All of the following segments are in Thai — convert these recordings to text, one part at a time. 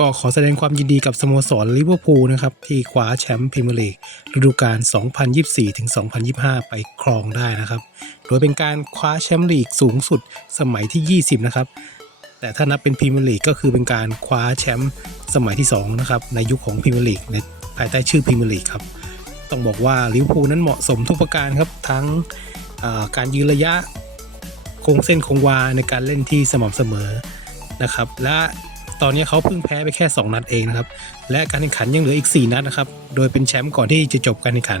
ก็ขอแสดงความยินดีกับสโมสรลิเวอร์พูลนะครับ ที่คว้าแชมป์พรีเมียร์ลีกฤดูกาล 2024-2025 ไปครองได้นะครับ โดยเป็นการคว้าแชมป์ลีกสูงสุดสมัยที่ 20 นะครับ แต่ถ้านับเป็นพรีเมียร์ลีกก็คือเป็นการคว้าแชมป์สมัยที่ 2 นะครับ ในยุคของพรีเมียร์ลีกในภายใต้ชื่อพรีเมียร์ลีกครับ ต้องบอกว่าลิเวอร์พูลนั้นเหมาะสมทุกประการครับ ทั้งการยืนระยะคงเส้นคงวาในการเล่นที่สม่ำเสมอนะครับ และ ตอนนี้เขาเพิ่งแพ้ไปแค่ 2 นัดเองนะครับ และการแข่งขันยังเหลืออีก 4 นัดนะครับ โดยเป็นแชมป์ก่อนที่จะจบการแข่งขัน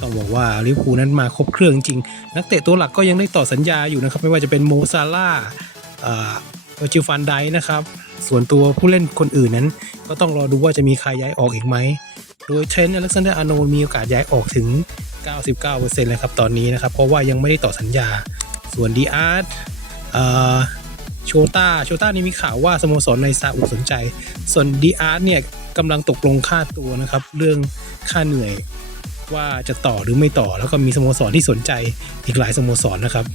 ต้องบอกว่าลิเวอร์พูลนั้นมาครบเครื่องจริง นักเตะตัวหลักก็ยังได้ต่อสัญญาอยู่นะครับ ไม่ว่าจะเป็นโมซาร่าห์เอ่อเวอร์จิลฟันไดนะครับ ส่วนตัวผู้เล่นคนอื่นนั้น ก็ต้องรอดูว่าจะมีใครย้ายออกอีกไหม โดยเทรนต์อเล็กซานเดอร์อาร์โนมีโอกาสย้ายออกถึง 99%เลยครับตอนนี้นะครับ เพราะว่ายังไม่ได้ต่อสัญญา ส่วนดีอาร์ต โชต้าโชต้านี่มีข่าวว่าสโมสรในซาอุสนใจ ส่วนดีอาร์ตเนี่ยกำลังตกลงค่าตัวนะครับ เรื่องค่าเหนื่อยว่าจะต่อหรือไม่ต่อ แล้วก็มีสโมสรที่สนใจอีกหลายสโมสรนะครับ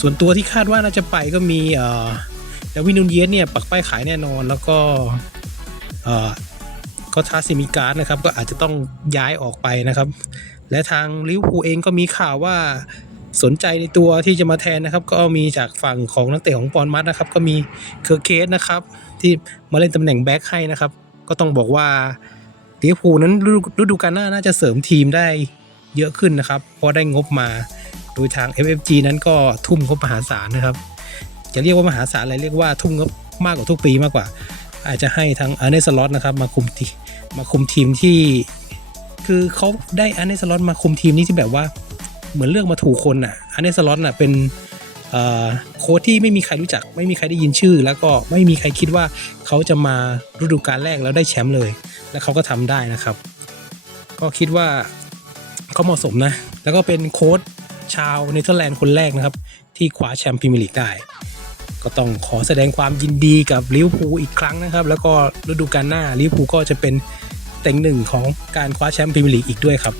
ส่วนตัวที่คาดว่าน่าจะไปก็มีเอ่อดาวินนูนเยสเนี่ยปักป้ายขายแน่นอนแล้วก็เอ่อก็ทาซิมิการ์ดนะครับ ก็อาจจะต้องย้ายออกไปนะครับ และทางลิเวอร์พูลเองก็มีข่าวว่า สนใจในตัวที่จะมาแทนนะครับ ก็มีจากฝั่งของนักเตะของปอนมัดนะครับ ก็มีเคอร์เคสนะครับ ที่มาเล่นตำแหน่งแบ็คให้นะครับ ก็ต้องบอกว่าเวอร์พูนั้นฤดูฤดูกาลหน้าน่าจะเสริมทีมได้เยอะขึ้นนะครับ เพราะได้งบมาโดยทาง FFG นั้นก็ทุ่มงบมหาศาลนะครับ จะเรียกว่ามหาศาลอะไรเรียกว่าทุ่มงบมากกว่าทุกปีมากกว่า อาจจะให้ทางอาร์เนสล็อตนะครับมาคุมทีมาคุมทีมที่ คือเขาได้อาร์เนสล็อตมาคุมทีมนี้ที่แบบว่า เหมือนเลือกมาถูกคนอะอาร์เนสล็อตน่ะเป็นโค้ชที่ไม่มีใครรู้จัก ไม่มีใครได้ยินชื่อ แล้วก็ไม่มีใครคิดว่าเขาจะมาฤดูกาลแรกแล้วได้แชมป์เลย และเขาก็ทำได้นะครับ ก็คิดว่าเขาเหมาะสมนะ แล้วก็เป็นโค้ชชาวเนเธอร์แลนด์คนแรกนะครับ ที่คว้าแชมป์พรีเมียร์ลีกได้ ก็ต้องขอแสดงความยินดีกับลิเวอร์พูลอีกครั้งนะครับ แล้วก็ฤดูกาลหน้าลิเวอร์พูลก็จะเป็นเต็งหนึ่งของการคว้าแชมป์พรีเมียร์ลีกอีกด้วยครับ